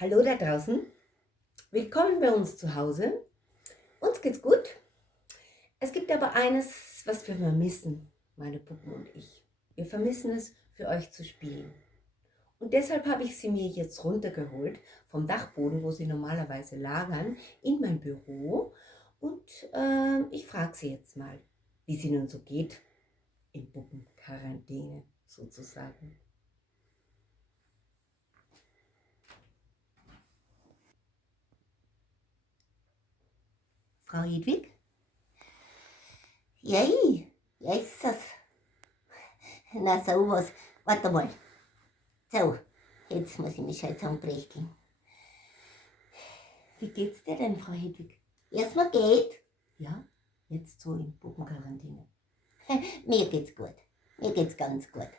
Hallo da draußen, willkommen bei uns zu Hause. Uns geht's gut. Es gibt aber eines, was wir vermissen, meine Puppen und ich. Wir vermissen es, für euch zu spielen. Und deshalb habe ich sie mir jetzt runtergeholt vom Dachboden, wo sie normalerweise lagern, in mein Büro. Und ich frage sie jetzt mal, wie sie nun so geht in Puppenquarantäne sozusagen. Frau Hedwig? Jei, Jesus. Na sowas. Warte mal. So, jetzt muss ich mich schon zusammenbrechen. Wie geht's dir denn, Frau Hedwig? Erstmal geht. Ja, jetzt so in Puppenquarantäne. Mir geht's gut. Mir geht's ganz gut.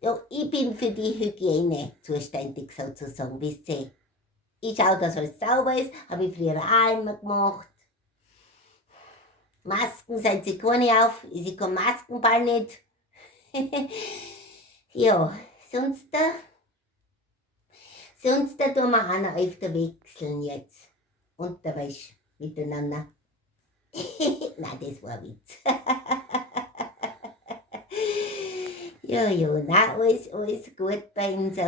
Ja, ich bin für die Hygiene zuständig sozusagen, wisst ihr. Ich schaue, dass alles sauber ist, habe ich früher auch immer gemacht. Masken sind sie gar nicht auf, ich kann Maskenball nicht. Ja, sonst tun wir auch noch öfter wechseln jetzt. Unterwäsche miteinander. Nein, das war ein Witz. Ja, na, alles gut bei uns.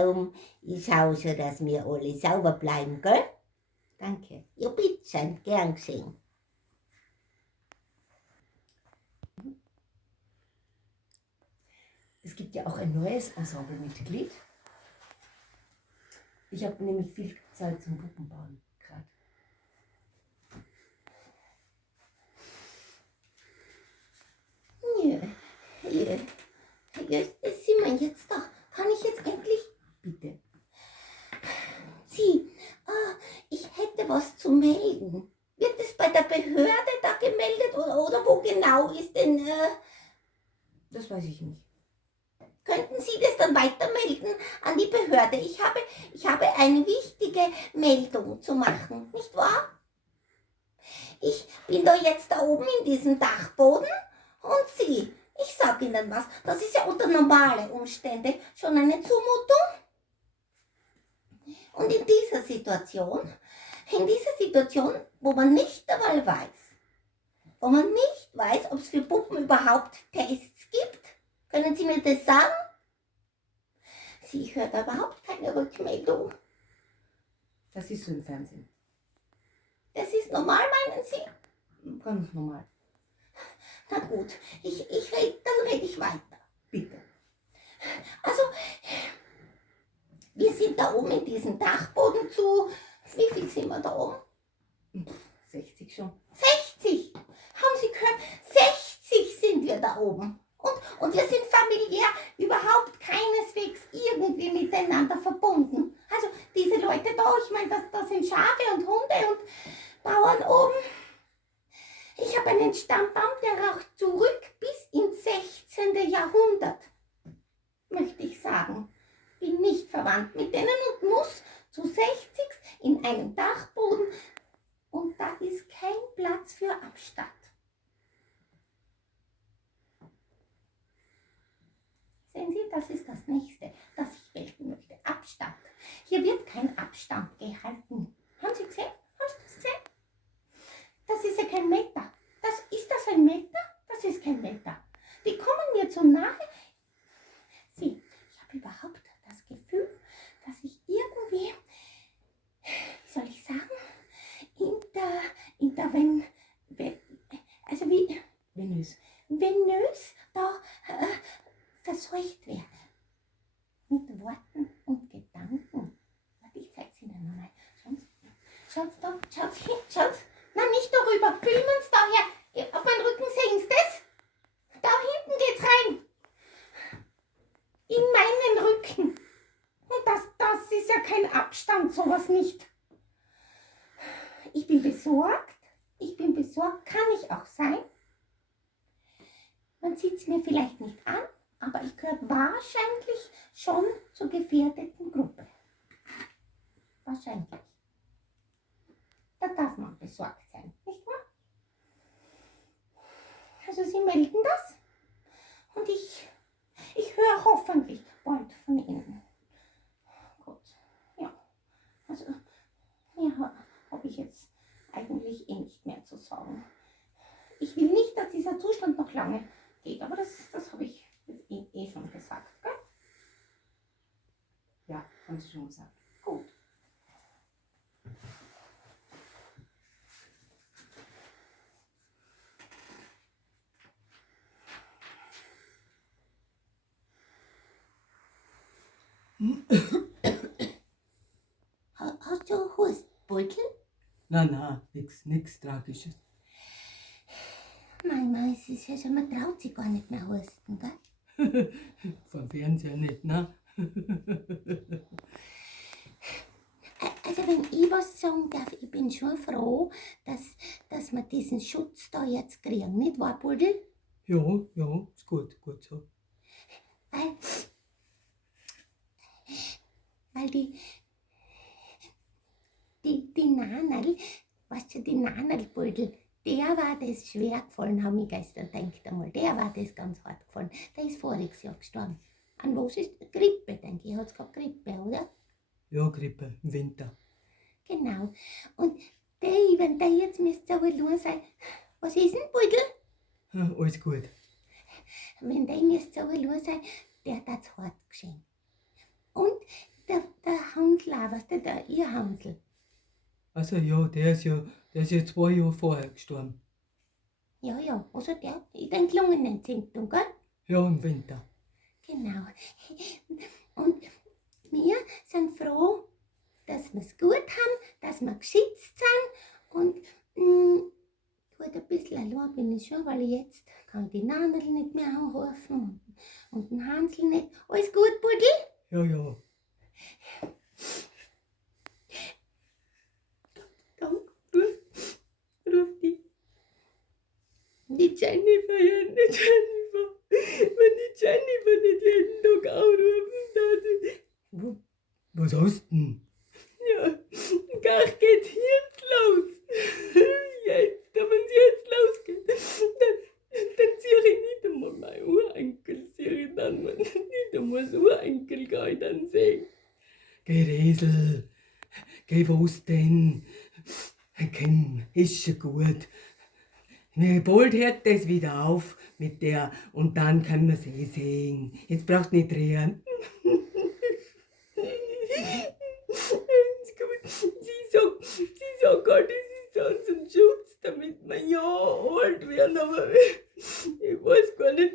Ich schaue schon, dass wir alle sauber bleiben, gell? Danke. Ja, bitteschön, gern geschehen. Es gibt ja auch ein neues Ensemblemitglied. Ich habe nämlich viel Zeit zum Puppenbauen gerade. Ja, sind wir jetzt da? Kann ich jetzt endlich? Bitte. Sie, ich hätte was zu melden. Wird es bei der Behörde da gemeldet oder wo genau ist denn... Das weiß ich nicht. Könnten Sie das dann weitermelden an die Behörde? Ich habe eine wichtige Meldung zu machen, nicht wahr? Ich bin da jetzt da oben in diesem Dachboden und Sie, ich sage Ihnen was, das ist ja unter normalen Umständen schon eine Zumutung. Und in dieser Situation, wo man nicht einmal weiß, ob es für Puppen überhaupt Tests gibt, können Sie mir das sagen? Sie hört überhaupt keine Rückmeldung. Das ist so im Fernsehen. Das ist normal, meinen Sie? Ganz normal. Na gut, dann rede ich weiter. Bitte. Also, wir sind da oben in diesem Dachboden zu... Wie viel sind wir da oben? 60 schon. 60! Haben Sie gehört? 60 sind wir da oben. Und wir sind familiär überhaupt keineswegs irgendwie miteinander verbunden. Also diese Leute da, ich meine, das sind Schafe und Hunde und Bauern oben. Ich habe einen Stammbaum, der raucht zurück bis ins 16. Jahrhundert, möchte ich sagen. Bin nicht verwandt mit denen und muss zu 60 in einem Dachboden und da ist kein Platz für Abstand. Sehen Sie, das ist das Nächste, das ich melden möchte. Abstand. Hier wird kein Abstand gehalten. Haben Sie gesehen? Haben Sie das gesehen? Das ist ja kein Meter. Ist das ein Meter? Das ist kein Meter. Die kommen mir zu nahe. Sie, ich habe überhaupt das Gefühl, dass ich irgendwie, wie soll ich sagen, venös da verseucht werde. Mit Worten und Gedanken. Warte, ich zeig's Ihnen nochmal. Schauen Sie da, schauen Sie hin, schauen Sie. Na, nicht darüber, filmen Sie daher. Auf meinen Rücken sehen Sie das? Da hinten geht's rein. In meinen Rücken. Und das ist ja kein Abstand, sowas nicht. Ich bin besorgt, kann ich auch sein. Man sieht es mir vielleicht nicht an, aber ich gehöre wahrscheinlich schon zur gefährdeten Gruppe. Wahrscheinlich. Da darf man besorgt sein, nicht wahr? Also Sie melden das und ich höre hoffentlich bald von Ihnen. Gut, ja. Also lange geht. Aber das habe ich schon gesagt, gell? Ja, haben Sie schon gesagt. Gut. Hast du einen Hustbeutel? Na, nix Tragisches. Nein, es ist ja schon, man traut sich gar nicht mehr husten, gell? Vom Fernseher nicht, ne? Also wenn ich was sagen darf, ich bin schon froh, dass wir diesen Schutz da jetzt kriegen, nicht wahr, Buddel? Ja, ist gut so. Weil die Nanel, weißt du, die Nanelbuddel, der war das schwer gefallen, habe ich gestern gedacht einmal. Der war das ganz hart gefallen. Der ist voriges Jahr gestorben. An was ist Grippe, denke ich. Er hat gehabt Grippe, oder? Ja, Grippe, im Winter. Genau. Und wenn der jetzt müsste aber nur sein, was ist denn, Buddel? Ja, alles gut. Wenn der müsste aber nur sein, der hat es hart geschehen. Und der Hansel auch, weißt du, ihr Hansel. Also ja, der ist ja 2 Jahre vorher gestorben. Ja, also ich denke Lungenentzündung, gell? Ja, im Winter. Genau. Und wir sind froh, dass wir es gut haben, dass wir geschützt sind. Und gut, ein bisschen allein bin ich schon, weil jetzt kann ich die Nanel nicht mehr anrufen und den Hansel nicht. Alles gut, Budel? Ja. Ruf die Jennifer hin, die Jennifer. Wenn die Jennifer nicht jeden Tag anrufen darf. Was hast du denn? Ja, gar geht hier los. Jetzt, wenn sie jetzt losgeht, dann sehe ich nicht einmal mein Urenkel, sehe ich dann nicht einmal das Urenkel kann ich dann sehen. Geh Resel, geh was denn? Komm, ist schon gut. Bald hört das wieder auf mit der und dann können wir sie sehen. Jetzt brauchst du nicht drehen. Ist gut. Sie sagt gar, das ist so ein Schutz, damit wir ja alt werden, aber ich weiß gar nicht,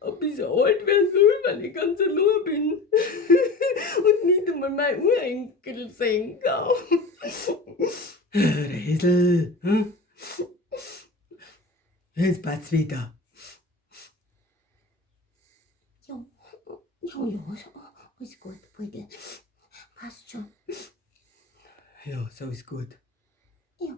ob ich so alt werden will, weil ich ganz allein bin und nicht einmal mein Urenkel sehen kann. Resel, hm? Jetzt passt's wieder. Ja, alles gut, Budel. Passt schon. Ja, so ist gut. Ja.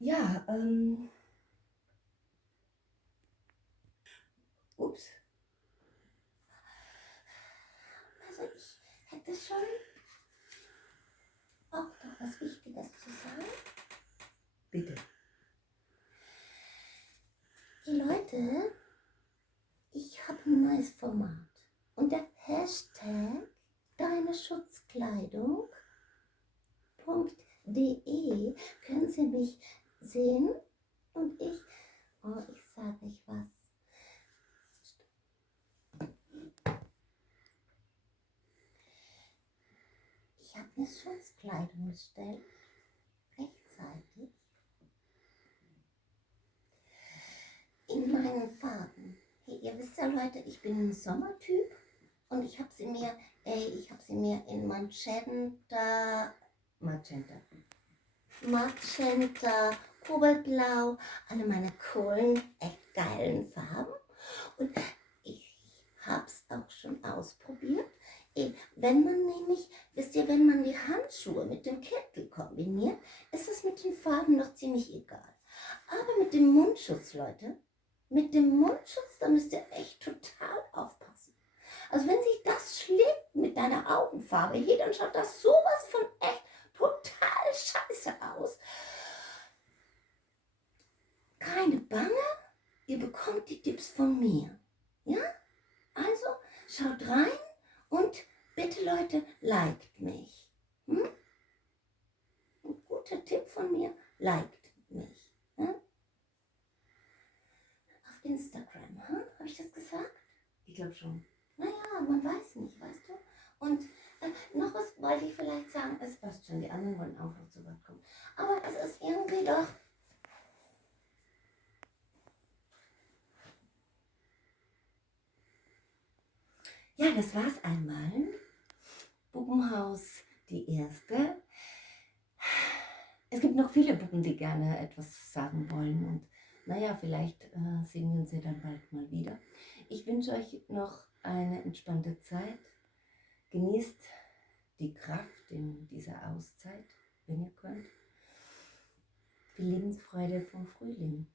Ja, ups. Also ich hätte schon auch noch was Wichtiges zu sagen. Bitte. Hey Leute, ich habe ein neues Format. Und der Hashtag deine Schutzkleidung.de können Sie mich sehen und ich sage euch was. Ich habe eine Schutzkleidung bestellt, rechtzeitig, in meinen Farben. Hey, ihr wisst ja Leute, ich bin ein Sommertyp und ich habe sie mir in Magenta, Kobaltblau, alle meine coolen, echt geilen Farben. Und ich habe es auch schon ausprobiert. Wenn man nämlich, wisst ihr, wenn man die Handschuhe mit dem Kittel kombiniert, ist es mit den Farben noch ziemlich egal. Aber mit dem Mundschutz, Leute, mit dem Mundschutz, da müsst ihr echt total aufpassen. Also wenn sich das schlägt mit deiner Augenfarbe hier, dann schaut das sowas von echt total scheiße aus. Keine Bange, ihr bekommt die Tipps von mir. Ja? Also schaut rein und bitte Leute, liked mich. Hm? Ein guter Tipp von mir, liked mich. Hm? Auf Instagram, hm? Habe ich das gesagt? Ich glaube schon. Naja, man weiß nicht, weißt du? Und noch was wollte ich vielleicht sagen, es passt schon, die anderen wollen auch noch zu Wort kommen. Aber es ist irgendwie doch... Ja, das war's einmal. Puppenhaus, die erste. Es gibt noch viele Puppen, die gerne etwas sagen wollen. Und naja, vielleicht sehen wir uns ja dann bald mal wieder. Ich wünsche euch noch eine entspannte Zeit. Genießt die Kraft in dieser Auszeit, wenn ihr könnt. Viel Lebensfreude vom Frühling.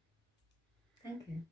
Danke.